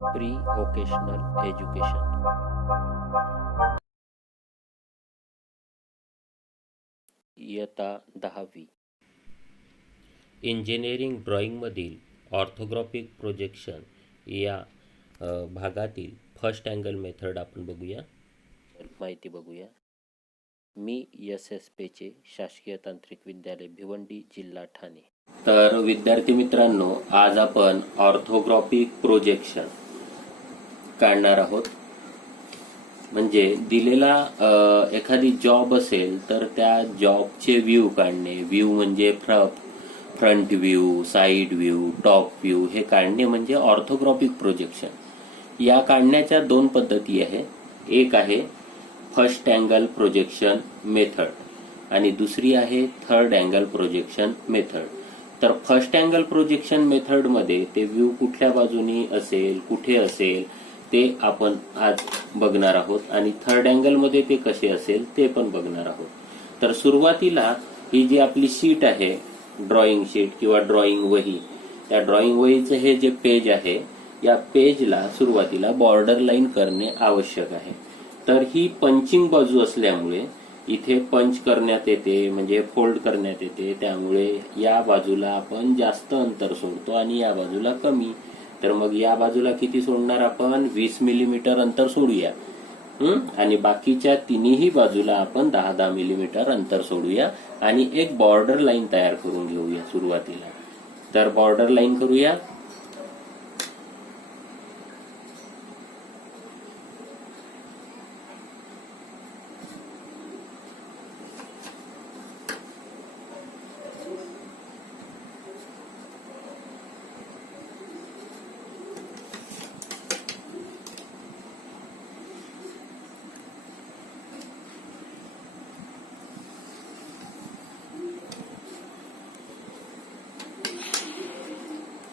Pre vocational education. इयत्ता 10वी. Engineering ड्रॉइंगमधील orthographic projection या भागातील फर्स्ट अँगल मेथड आपण बघूया, माहिती बघूया. मी SS पेचे, शासकीय तांत्रिक विद्यालय भिवंडी, जिल्हा ठाणे. तर विद्यार्थी मित्रांनो, आज आपण ऑर्थोग्राफिक प्रोजेक्शन काढणार आहोत. म्हणजे दिलेला एखादी जॉब असेल तर त्या जॉबचे व्ह्यू काढणे. व्ह्यू म्हणजे front view, side view, top view हे काढणे म्हणजे ऑर्थोग्राफिक प्रोजेक्शन. या काढण्याच्या दोन पद्धती आहे. एक आहे फर्स्ट अँगल प्रोजेक्शन मेथड आणि दुसरी आहे थर्ड अँगल प्रोजेक्शन मेथड. तर फर्स्ट अँगल प्रोजेक्शन मेथड मध्ये ते व्ह्यू कुठल्या बाजूनी असेल, कुठे असेल ते आपण आज बघणार आहोत आणि थर्ड अँगल मध्ये ते कसे असेल ते पण बघणार आहोत. तर सुरुवातीला ही जी आपली शीट आहे, ड्रॉइंग शीट किंवा ड्रॉइंग वही, त्या ड्रॉइंग वहीचं हे जे पेज आहे, या पेजला सुरुवातीला बॉर्डर लाईन करणे आवश्यक आहे. तर ही पंचिंग बाजू असल्यामुळे इथे पंच करण्यात येते, म्हणजे फोल्ड करण्यात येते. त्यामुळे या बाजूला आपण जास्त अंतर सोडतो आणि या बाजूला कमी. तर मग या बाजूला किती सोडणार आपण? 20 मिलीमीटर अंतर सोडूया आणि बाकीच्या तिन्ही बाजूला आपण 10-10 मिलीमीटर अंतर सोडूया आणि एक बॉर्डर लाईन तयार करून घेऊया सुरुवातीला. तर बॉर्डर लाईन करूया.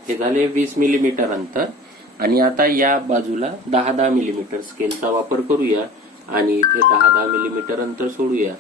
हे झाले 20 मिलीमीटर अंतर आणि आता या बाजूला 10-10 मिलीमीटर स्केलचा वापर करूया आणि इथे 10-10 मिलीमीटर अंतर सोडूया.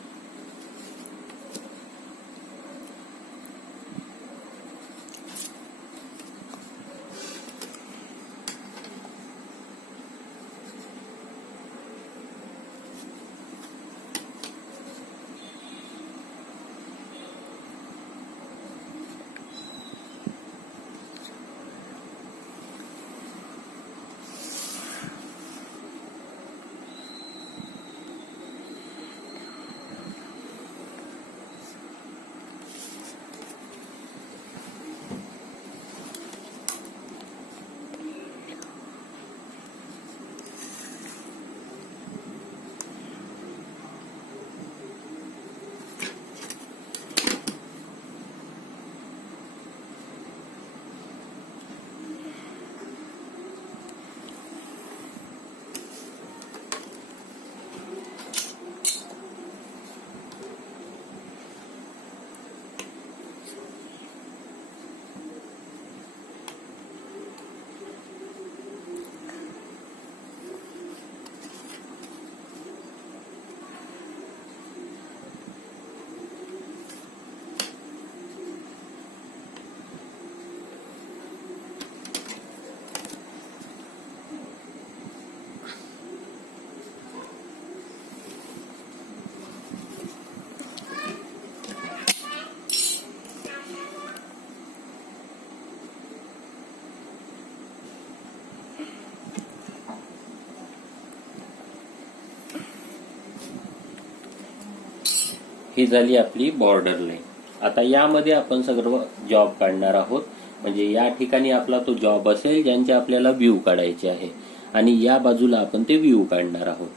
ही झाली आपली बॉर्डर लाईन. आता यामध्ये आपण सगळं जॉब काढणार आहोत. म्हणजे या ठिकाणी आपला तो जॉब असेल ज्यांचे आपल्याला व्ह्यू काढायचे आहे आणि या बाजूला आपण ते व्ह्यू काढणार आहोत.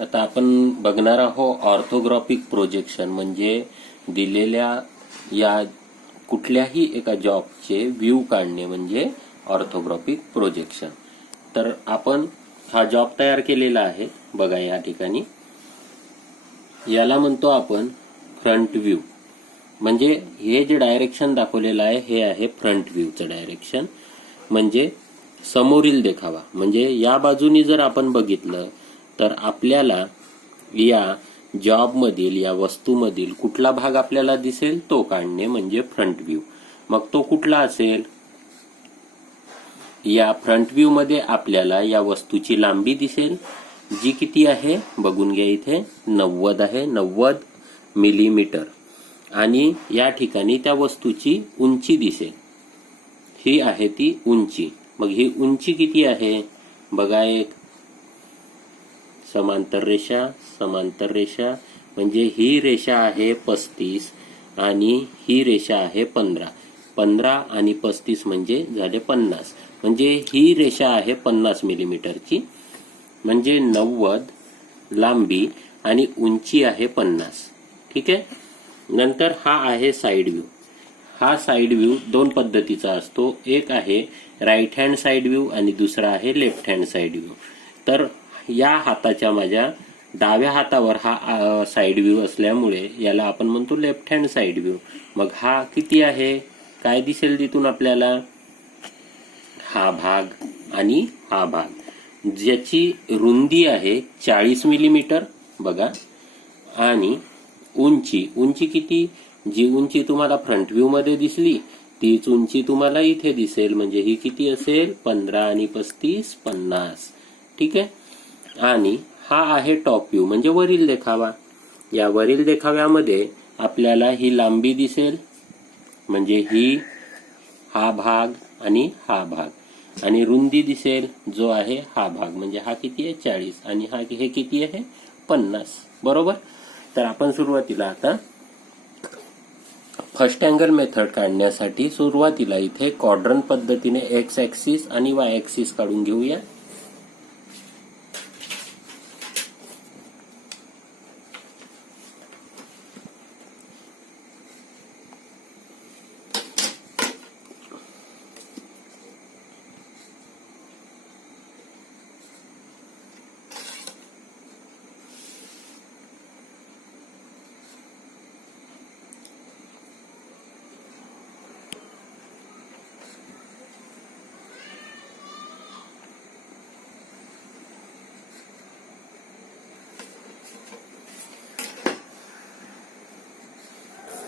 आता आपण बघणार आहोत ऑर्थोग्राफिक प्रोजेक्शन, म्हणजे दिलेल्या या कुठल्याही एका जॉबचे व्ह्यू काढणे म्हणजे ऑर्थोग्राफिक प्रोजेक्शन. तर आपण हा जॉब तयार केलेला आहे बघा. या ठिकाणी याला म्हणतो आपण फ्रंट व्ह्यू. म्हणजे हे जे डायरेक्शन दाखवलेलं आहे हे आहे फ्रंट व्ह्यूचं डायरेक्शन, म्हणजे समोरील देखावा. म्हणजे या बाजूनी जर आपण बघितलं तर आपल्याला या जॉबमधील या वस्तूमधील कुठला भाग आपल्याला दिसेल तो काढणे म्हणजे फ्रंट व्ह्यू. मग तो कुठला असेल? या फ्रंट व्ह्यू मध्ये आपल्याला या वस्तूची लांबी दिसेल, जी किती आहे बघून घ्या. इथे 90 आहे, 90 मिलीमीटर. आणि या ठिकाणी त्या वस्तूची उंची दिसेल, ही आहे ती उंची. मग ही उंची किती आहे बघा. एक समांतर रेषा, समांतर रेषा म्हणजे ही रेषा आहे 35 आणि ही रेषा आहे 15. 15 आणि 35 म्हणजे झाले 50. म्हणजे ही रेषा आहे 50 मिलीमीटरची, म्हणजे 90 लांबी आणि उंची आहे 50. ठीक आहे. नंतर हा आहे साइड व्ह्यू. हा साइड व्ह्यू दोन पद्धतीचा असतो. एक आहे राईट हँड साइड व्ह्यू आणि दुसरा आहे लेफ्ट हँड साइड व्ह्यू. तर या हाताच्या माझ्या डाव्या हातावर हा साइड व्ह्यू असल्यामुळे याला आपण म्हणतो लेफ्ट हँड साइड व्ह्यू. मग हा किती आहे, काय दिसेल तिथून आपल्याला? हा भाग आणि हा भाग, ज्याची रुंदी आहे 40 मिलीमीटर बघा. आणि उंची किती? जी उंची तुम्हाला फ्रंट व्ह्यू मध्ये दिसली तीच उंची तुम्हाला इथे दिसेल. म्हणजे ही किती असेल? 15 आणि 35 50. ठीक आहे. आणि हा आहे टॉप व्ह्यू म्हणजे वरील देखावा. या वरील देखाव्यामध्ये आपल्याला ही लांबी दिसेल, म्हणजे ही हा भाग आणि हा भाग. आणि रुंदी दिसेल, जो आहे हा भाग, म्हणजे हा किती आहे 40 आणि हा हे किती आहे 50. बरोबर. तर आपण सुरुवातीला आता फर्स्ट अँगल मेथड काढण्यासाठी सुरुवातीला इथे क्वाड्रंट पद्धतीने एक्स ऍक्सिस आणि वाय ऍक्सिस काढून घेऊया.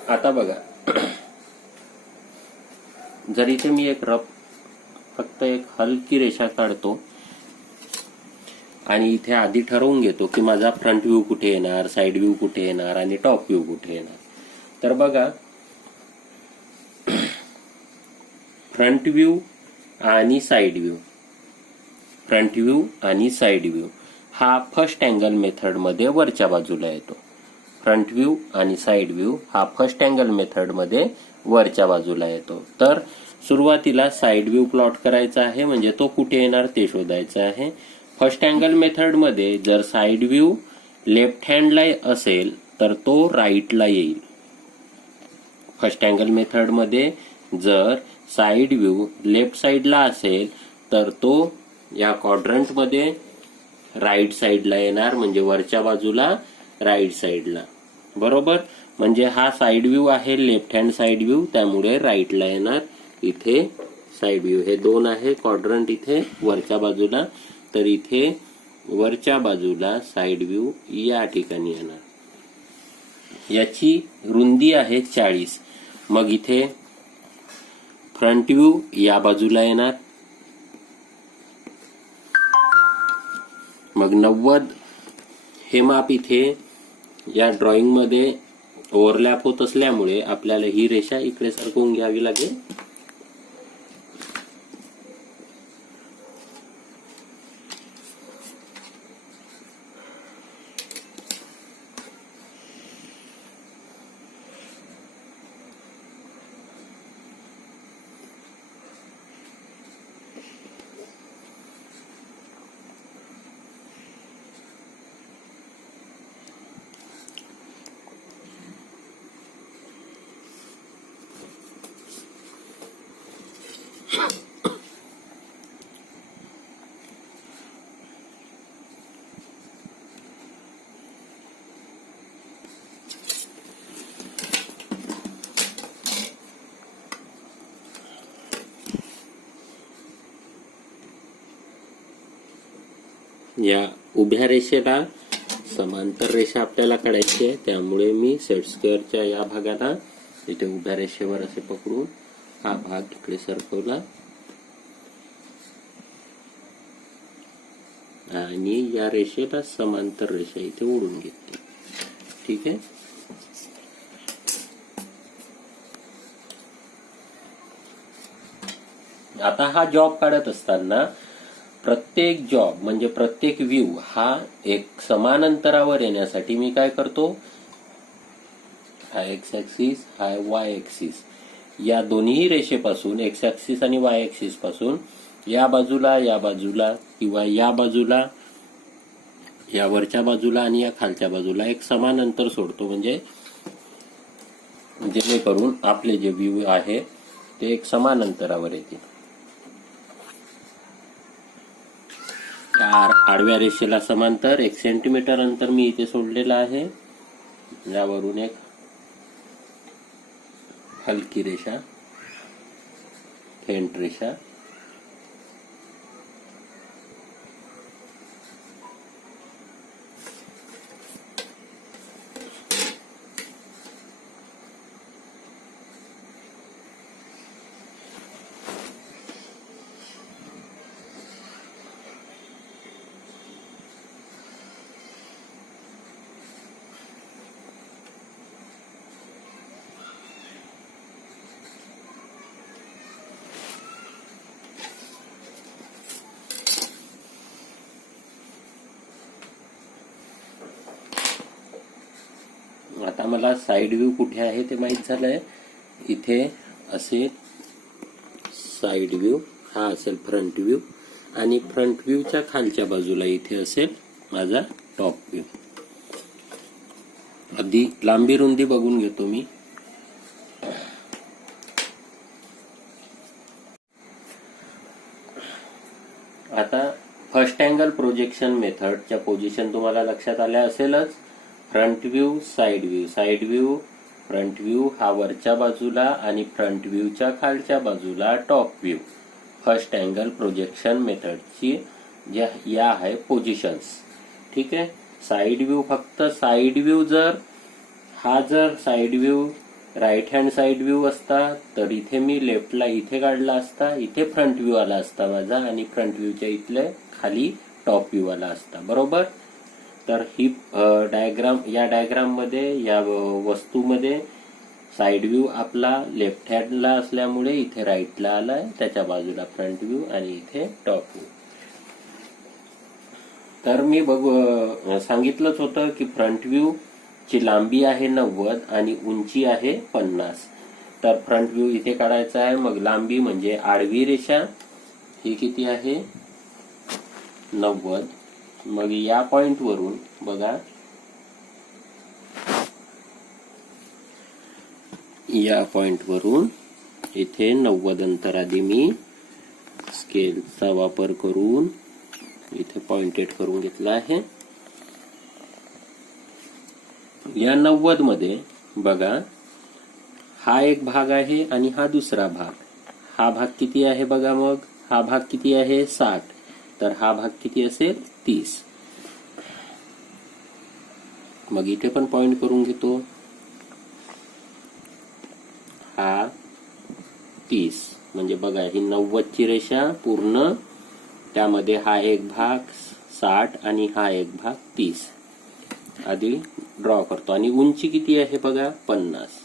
आता बघा, जर इथे मी एक फक्त एक हलकी रेषा काढतो आणि इथे आधी ठरवून घेतो की माझा फ्रंट व्ह्यू कुठे येणार, साइड व्ह्यू कुठे येणार आणि टॉप व्ह्यू कुठे येणार. तर बघा, फ्रंट व्ह्यू आणि साइड व्ह्यू, फ्रंट व्ह्यू आणि साइड व्ह्यू हा फर्स्ट अँगल मेथड मध्ये वरच्या बाजूला येतो. फ्रंट व्ह्यू आणि साइड व्ह्यू हा फर्स्ट अँगल मेथड मध्ये वरच्या बाजूला येतो. तर सुरुवातीला साइड व्ह्यू प्लॉट करायचा आहे, म्हणजे तो कुठे येणार ते शोधायचं आहे. फर्स्ट अँगल मेथड मध्ये जर साइड व्ह्यू लेफ्ट हँडला असेल तर तो राईटला येईल. फर्स्ट अँगल मेथड मध्ये जर साइड व्ह्यू लेफ्ट साइडला असेल तर तो या क्वाड्रंट मध्ये राईट साइडला येणार, म्हणजे वरच्या बाजूला राईट साइडला. बरोबर. म्हणजे हा साइड व्ह्यू आहे लेफ्ट हँड साइड व्ह्यू, त्यामुळे राईटला येणार. इथे साइड व्ह्यू हे दोन आहे क्वाड्रंट इथे वरच्या बाजूला, तर इथे वरच्या बाजूला साइड व्ह्यू या ठिकाणी येणार. याची रुंदी आहे 40. मग इथे फ्रंट व्ह्यू या बाजूला येणार. मग 90 हे माप इथे या ड्रॉइंग मध्ये ओव्हरलॅप होत असल्यामुळे आपल्याला ही रेषा इकडे सरकवून घ्यावी लागेल. या उभ्या रेषेला समांतर रेषा आपल्याला काढायची आहे, त्यामुळे मी सेट स्क्वेअरच्या या भागाला इथे उभ्या रेषेवर असे पकडून हा भाग इकडे सरकवला आणि या रेषेला समांतर रेषा इथे ओढून घेतली. ठीक आहे. आता हा जॉब काढत असताना प्रत्येक जॉब म्हणजे प्रत्येक व्ह्यू हा एक समान अंतरावर येण्यासाठी मी काय करतो, हा एक्स ऍक्सिस हा वाय ऍक्सिस या दोन्ही रेषेपासून एक्स ऍक्सिस आणि वाय ऍक्सिस पासून या बाजूला किंवा या बाजूला, या वरच्या बाजूला आणि या खालच्या बाजूला एक समान अंतर सोडतो, म्हणजे जेणेकरून आपले जे व्ह्यू आहे ते एक समान अंतरावर येतील. आडव्या रेषेला समांतर 1 सेंटीमीटर अंतर मी इथे सोडलेलं आहे. यावरून एक हलकी रेषा, फेंट रेषा, आता मला साइड व्ह्यू कुठे आहे ते माहित झालंय. इथे असे साइड व्ह्यू, हा असेल फ्रंट व्ह्यू आणि फ्रंट व्ह्यूच्या खालच्या बाजूला इथे असेल माझा टॉप व्ह्यू. आधी लांबी रुंदी बघून घेतो मी. आता फर्स्ट अँगल प्रोजेक्शन मेथडच्या पोझिशन तुम्हाला लक्षात आल्या असेलच. Front view, side view, side view, front view हा वरच्या बाजूला आणि फ्रंट व्ह्यूच्या खालच्या बाजूला top view. First angle projection मेथडची या आहे पोझिशन्स. ठीक आहे. साइड व्ह्यू फक्त साइड व्ह्यू जर side view right hand side view असता तर इथे मी लेफ्टला इथे काढला असता, इथे फ्रंट व्ह्यू आला असता माझा आणि फ्रंट व्ह्यूच्या इथले खाली टॉप व्ह्यू आला असता. बरोबर. तर ही डायग्राम, या डायग्राम मध्ये, या वस्तूमध्ये साइड व्ह्यू आपला लेफ्ट हँडला असल्यामुळे इथे राईटला आलाय, त्याच्या बाजूला फ्रंट व्ह्यू आणि इथे टॉप व्ह्यू. तर मी सांगितलंच होतं की फ्रंट व्ह्यू ची लांबी आहे 90 आणि उंची आहे 50. तर फ्रंट व्ह्यू इथे काढायचा आहे. मग लांबी म्हणजे आडवी रेषा ही किती आहे 90. मग या पॉइंट वरून बघा, या पॉइंट वरून इथे 90 अंतर आधी मी स्केलचा वापर करून इथे पॉइंटेड करून घेतला आहे. या 90 मध्ये बघा हा एक भाग आहे आणि हा दुसरा भाग. हा भाग किती आहे बघा. मग हा भाग किती आहे 60. तर हा भाग किती असेल 30. मग इथे पण पॉइंट करून घेतो. हा 30 म्हणजे बघा ही 90 ची रेषा पूर्ण, त्यामध्ये हा एक भाग 60 आणि हा एक भाग 30 आधी ड्रॉ करतो. आणि उंची किती आहे बघा 50.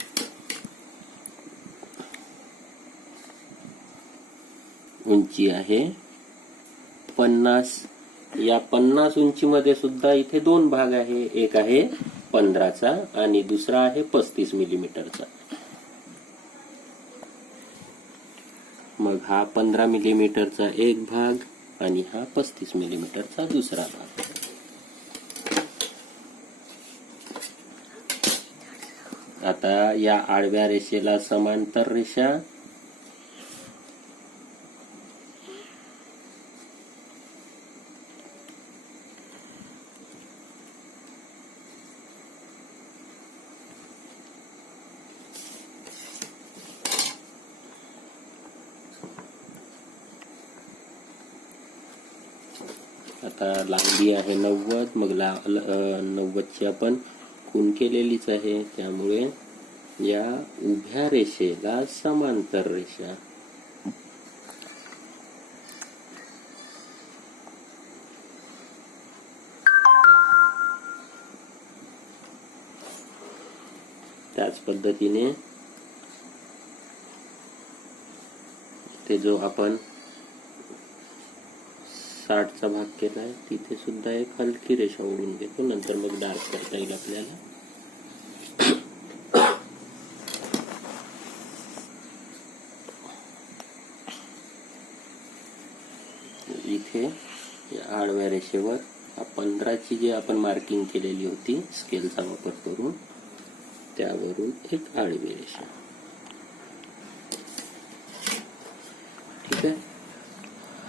उंची आहे 50. या 50 उंचीमध्ये सुद्धा इथे दोन भाग आहे. एक आहे 15चा आणि दुसरा आहे 35 मिलीमीटरचा. मग हा 15 मिलीमीटरचा एक भाग आणि हा 35 मिलीमीटरचा दुसरा भाग. आता या आडव्या रेषेला समांतर रेषा, आता लांबी आहे 90, मग 90ची आपण खूण केलेलीच आहे, त्यामुळे या उभ्या रेषेला समांतर रेषा. त्याच पद्धतीने ते जो आपण 60चा भाग केलाय तिथे सुद्धा एक हलकी रेषा ओढून घेतो, नंतर मग डार्क करता येईल आपल्याला. इथे या आडव्या रेषेवर 15ची जी आपण मार्किंग केलेली होती स्केलचा वापर करून, त्यावरून एक आडवी रेषा. ठीक आहे,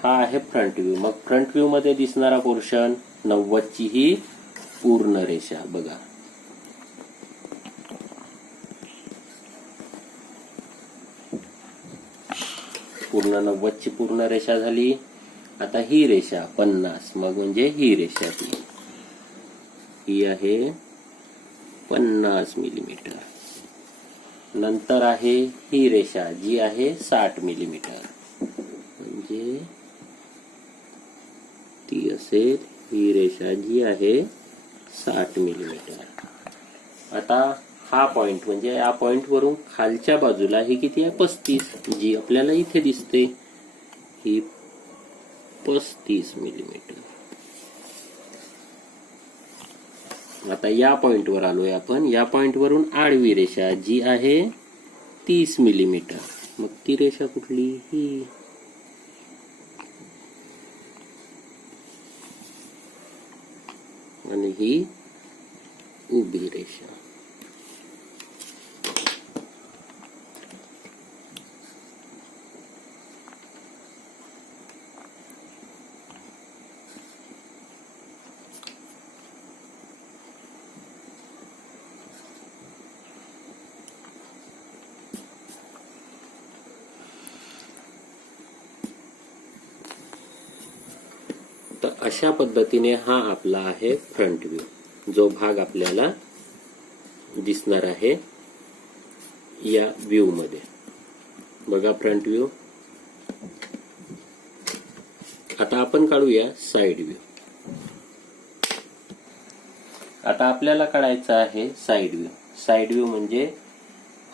हा आहे फ्रंट व्ह्यू. मग फ्रंट व्ह्यू मध्ये दिसणारा पोर्शन 90ची ही पूर्ण रेषा बघा. पूर्ण 90ची पूर्ण रेषा झाली. आता ही रेषा 50, मग म्हणजे ही रेषा ही आहे 50 मिलीमीटर. नंतर आहे ही रेषा जी आहे 60 मिलीमीटर, म्हणजे ती असेल ही रेषा जी आहे 60 मिलीमीटर. आता हा पॉइंट म्हणजे या पॉइंट वरून खालच्या बाजूला ही किती आहे 35, जी आपल्याला इथे दिसते ही 35 मिलीमीटर. आता या पॉइंट वर आलोय आपण. या पॉइंट वरून आडवी रेषा जी आहे 30 मिलीमीटर. मग ती रेषा कुठली? ही. आणि ही उभी रेषा. तर अशा पद्धतीने हा आपला आहे फ्रंट व्ह्यू. जो भाग आपल्याला दिसणार आहे या व्ह्यू मध्ये बघा फ्रंट व्ह्यू. आता आपण काढूया साइड व्ह्यू. आता आपल्याला काढायचा आहे साइड व्ह्यू. साइड व्ह्यू म्हणजे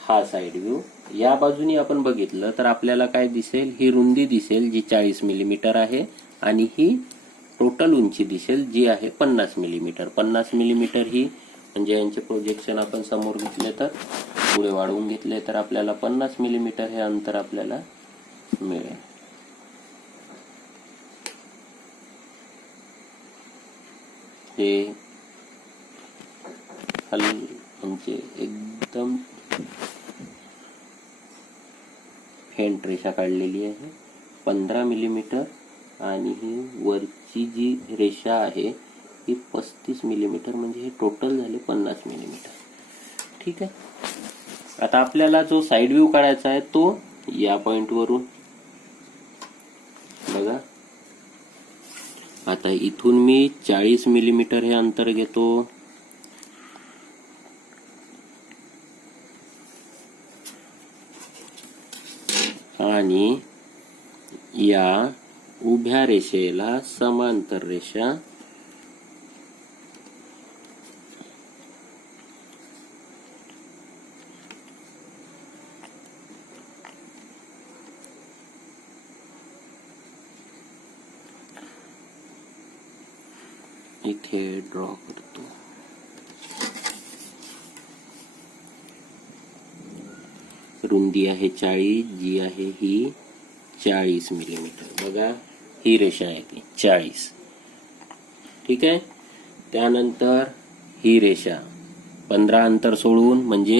हा साइड व्ह्यू. या बाजूनी आपण बघितलं तर आपल्याला काय दिसेल? ही रुंदी दिसेल जी 40 मिलीमीटर आहे, आणि ही टोटल उंची दिसेल जी आहे 50 मिलीमीटर. 50 मिलीमीटर ही म्हणजे यांचे प्रोजेक्शन आपण समोर घेतले तर पुढे वाढवून घेतले तर आपल्याला 50 मिलीमीटर हे अंतर आपल्याला मिळेल. हे म्हणजे एकदम फेंट रेषा काढलेली आहे 15 मिलीमीटर, आणि ही वरची जी रेषा आहे ही 35 मिलीमीटर, म्हणजे हे टोटल झाले 50 मिलीमीटर. ठीक आहे. आता आपल्याला जो साइड व्ह्यू काढायचा आहे तो या पॉइंट वरून बघा. आता इथून मी 40 मिलीमीटर हे अंतर घेतो, आणि या उभ्या रेषेला समांतर रेषा इथे ड्रॉ करतो. रुंदी आहे 40, जी आहे ही 40 मिलीमीटर. बघा ही रेषा आहे ती 40. ठीक आहे. त्यानंतर ही रेषा 15 अंतर सोडून म्हणजे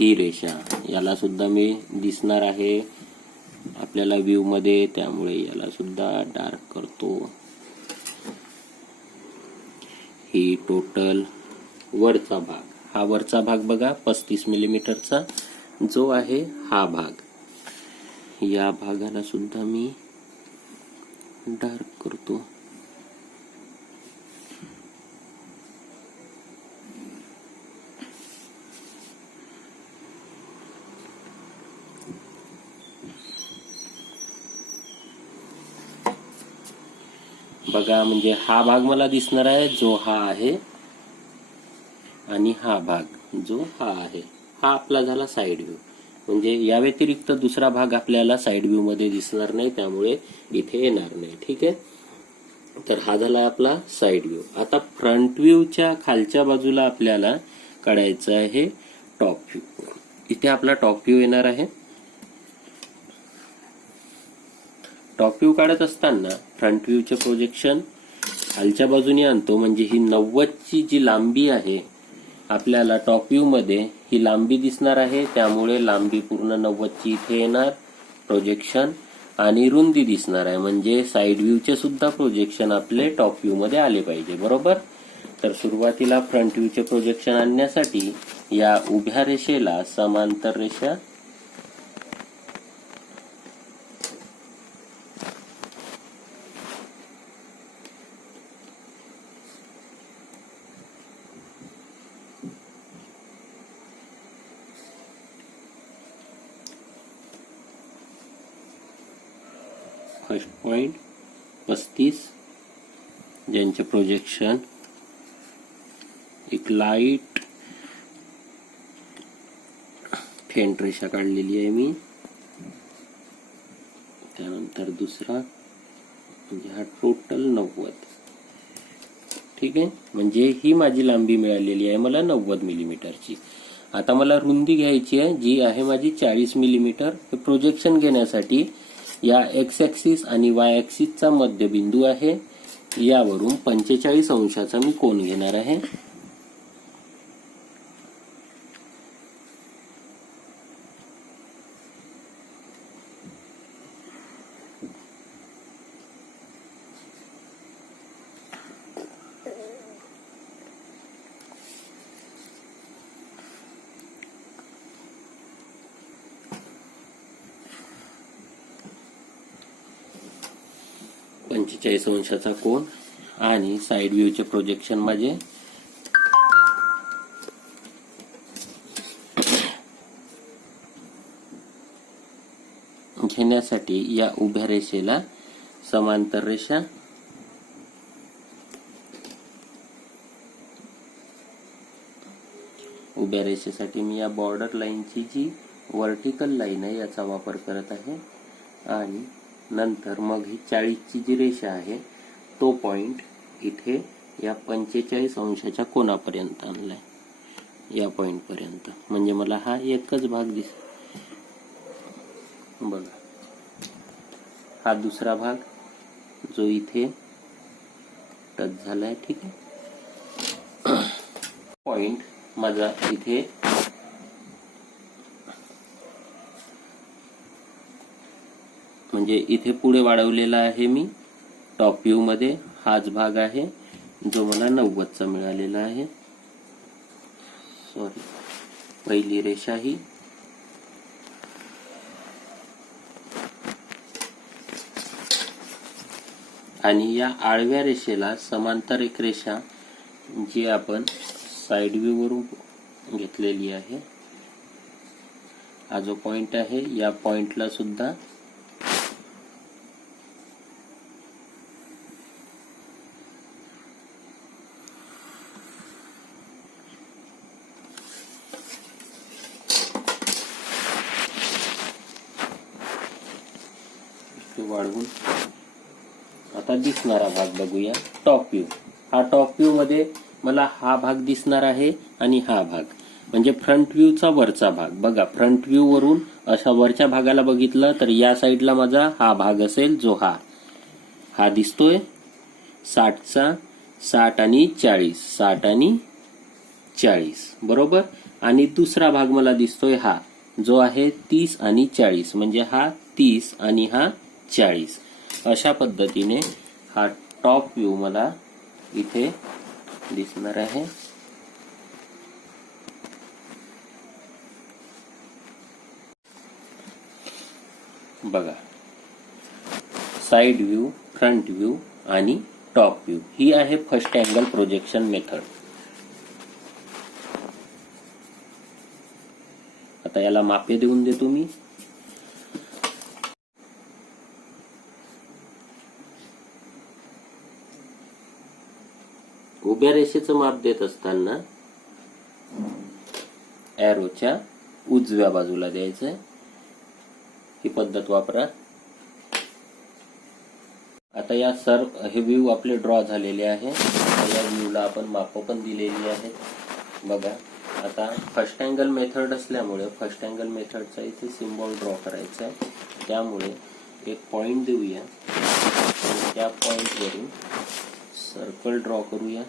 ही रेषा, याला सुद्धा मी दिसणार आहे आपल्याला व्ह्यू मध्ये, त्यामुळे याला सुद्धा डार्क करतो. ही टोटल वरचा भाग, हा वरचा भाग बघा 35 मिलीमीटरचा जो आहे हा भाग, या भागाला सुद्धा मी डार्क करतो. बघा, म्हणजे हा भाग मला दिसणार आहे जो हा आहे, आणि हा भाग जो हा आहे, हा आपला झाला साइड व्ह्यू. म्हणजे या व्यतिरिक्त दुसरा भाग आपल्याला साइड व्ह्यू मध्ये दिसणार नाही, त्यामुळे इथे येणार नाही. ठीक आहे, तर हा झाला आपला साइड व्ह्यू. आता फ्रंट व्ह्यूच्या खालच्या बाजूला आपल्याला काढायचं आहे टॉप व्ह्यू. इथे आपला टॉप व्ह्यू येणार आहे. टॉप व्ह्यू काढत असताना फ्रंट व्ह्यूचे प्रोजेक्शन खालच्या बाजूने आणतो, म्हणजे ही 90ची जी लांबी आहे आपल्याला टॉप व्ह्यू मध्ये ही लांबी दिसणार आहे, त्यामुळे लांबी पूर्ण 90ची इथे येणार प्रोजेक्शन, आणि रुंदी दिसणार आहे, म्हणजे साइड व्ह्यूचे सुद्धा प्रोजेक्शन आपले टॉप व्ह्यू मध्ये आले पाहिजे. बरोबर. तर सुरुवातीला फ्रंट व्ह्यूचे प्रोजेक्शन आणण्यासाठी या उभ्या रेषेला समांतर रेषा फर्स्ट पॉइंट 35, ज्यांचे प्रोजेक्शन एक लाईट फेंट रेषा काढलेली आहे मी. त्यानंतर दुसरा, म्हणजे हा टोटल 90. ठीक आहे, म्हणजे ही माझी लांबी मिळालेली आहे मला 90 मिलीमीटरची. आता मला रुंदी घ्यायची आहे, जी आहे माझी 40 मिलीमीटर. हे प्रोजेक्शन घेण्यासाठी या एक्स ऍक्सिस आणि वाय ऍक्सिसचा मध्यबिंदू आहे, यावरून 45 अंशाचा मी कोन घेणार आहे. अंशाचा कोन, आणि साइड व्ह्यूचे प्रोजेक्शन माझे घेण्यासाठी या उभ्या रेषेला समांतर रेषा उभ्या रेषेसाठी मी या बॉर्डर लाईनची जी वर्टिकल लाईन आहे याचा वापर करत आहे, आणि नंतर मग ही 40ची जी रेषा आहे तो पॉइंट इथे या 45 अंशाच्या कोनापर्यंत आणलाय, या पॉइंट पर्यंत. म्हणजे मला हा एकच भाग बघा, हा दुसरा भाग जो इथे टच झालाय. ठीक आहे, पॉइंट माझा इथे म्हणजे इथे पुढे वाढवलेला आहे मी टॉप व्ह्यू मध्ये. हाच भाग आहे जो मला 90चा मिळालेला आहे. सॉरी, पहिली रेषा ही आणि या आडव्या रेषेला समांतर एक रेषा जी आपण साइड व्ह्यू वरून घेतलेली आहे. हा जो पॉइंट आहे या पॉइंटला सुद्धा वाढवून आता दिसणारा भाग बघूया. टॉप व्ह्यू, हा टॉप व्ह्यू मध्ये मला हा भाग दिसणार आहे, आणि हा भाग म्हणजे फ्रंट व्ह्यूचा वरचा भाग. बघा, फ्रंट व्ह्यू वरून अशा वरच्या भागाला बघितलं तर या साईडला माझा हा भाग असेल, जो हा दिसतोय 60चा, 60 आणि 40, 60 आणि 40. बरोबर. आणि दुसरा भाग मला दिसतोय हा जो आहे 30 आणि 40, म्हणजे हा 30 आणि हा 40. अशा पद्धतीने हा टॉप व्ह्यू मला इथे दिसणार आहे. बघा, साइड व्ह्यू, फ्रंट व्ह्यू आणि टॉप व्ह्यू ही आहे फर्स्ट अँगल प्रोजेक्शन मेथड. आता याला मापे देऊन देतो मी. उभ्या रेषेचं माप देत असताना एरोच्या उजव्या बाजूला द्यायचंय. ही पद्धत वापरा. आता या हे व्ह्यू आपले ड्रॉ झालेले आहे. या व्ह्यूला आपण माप पण दिलेली आहेत बघा. आता फर्स्ट अँगल मेथड असल्यामुळे फर्स्ट अँगल मेथडचा इथे सिम्बॉल ड्रॉ करायचा आहे. त्यामुळे एक पॉइंट देऊया. त्या पॉइंटवरून सर्कल ड्रॉ करूया.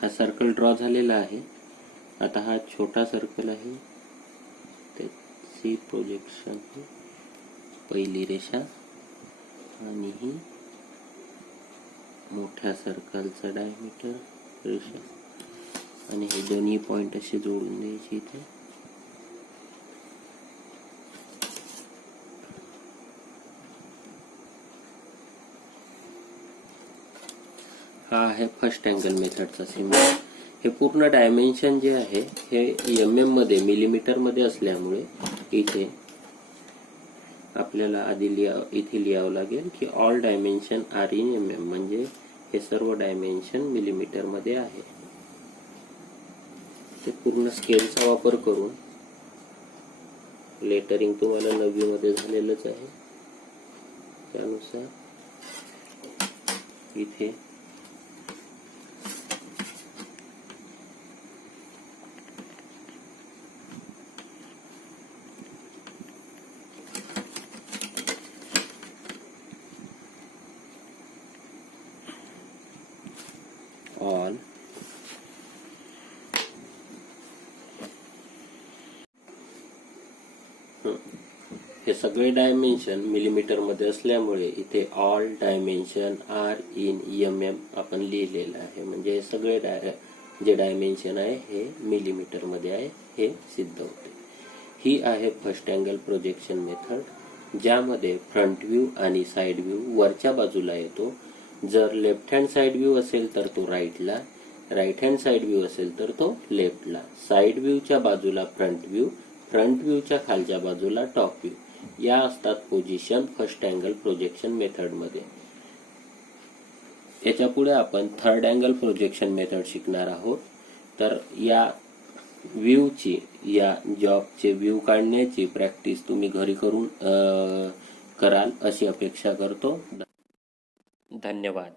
हा सर्कल ड्रॉ झालेला आहे. आता हा छोटा सर्कल आहे त्याची प्रोजेक्शन पहिली रेषा आणि ही मोठ्या सर्कलचा डायमीटर रेषा आणि हे दोन्ही पॉइंट असे जोडून द्यायचे इथे. हा आहे फर्स्ट अँगल मेथडचा सिम्बॉल. हे पूर्ण डायमेन्शन जे आहे हे mm मध्ये मिलीमीटर मध्ये असल्यामुळे इथे आपल्याला आधी इथे लिहावं लागेल की all dimension are in mm, म्हणजे हे सर्व डायमेन्शन मिलीमीटर मध्ये आहे. ते पूर्ण स्केलचा वापर करून लेटरिंग तुम्हाला 9वी मध्ये झालेलंच आहे. त्यानुसार इथे ऑल हे सगळे डायमेन्शन मिलीमीटर मध्ये असल्यामुळे इथे all dimension are in mm आपण लिहिलेलं आहे. म्हणजे हे सगळे जे डायमेन्शन आहे हे मिलीमीटर मध्ये आहे हे सिद्ध होते. ही आहे फर्स्ट अँगल प्रोजेक्शन मेथड, ज्यामध्ये फ्रंट व्ह्यू आणि साइड व्ह्यू वरच्या बाजूला येतो. जर लेफ्ट हँड साइड व्ह्यू असेल तर तो राईटला, राईट हँड साइड व्ह्यू असेल तर तो लेफ्टला. साइड व्ह्यूच्या बाजूला फ्रंट व्ह्यू, फ्रंट व्ह्यूच्या खालच्या बाजूला टॉप व्ह्यू. या असतात position first angle projection method मध्ये. याच्या पुढे आपण थर्ड अँगल प्रोजेक्शन मेथड शिकणार आहोत. तर या व्ह्यूची, या जॉबचे व्ह्यू काढण्याची प्रॅक्टिस तुम्ही घरी करून कराल अशी अपेक्षा करतो. धन्यवाद.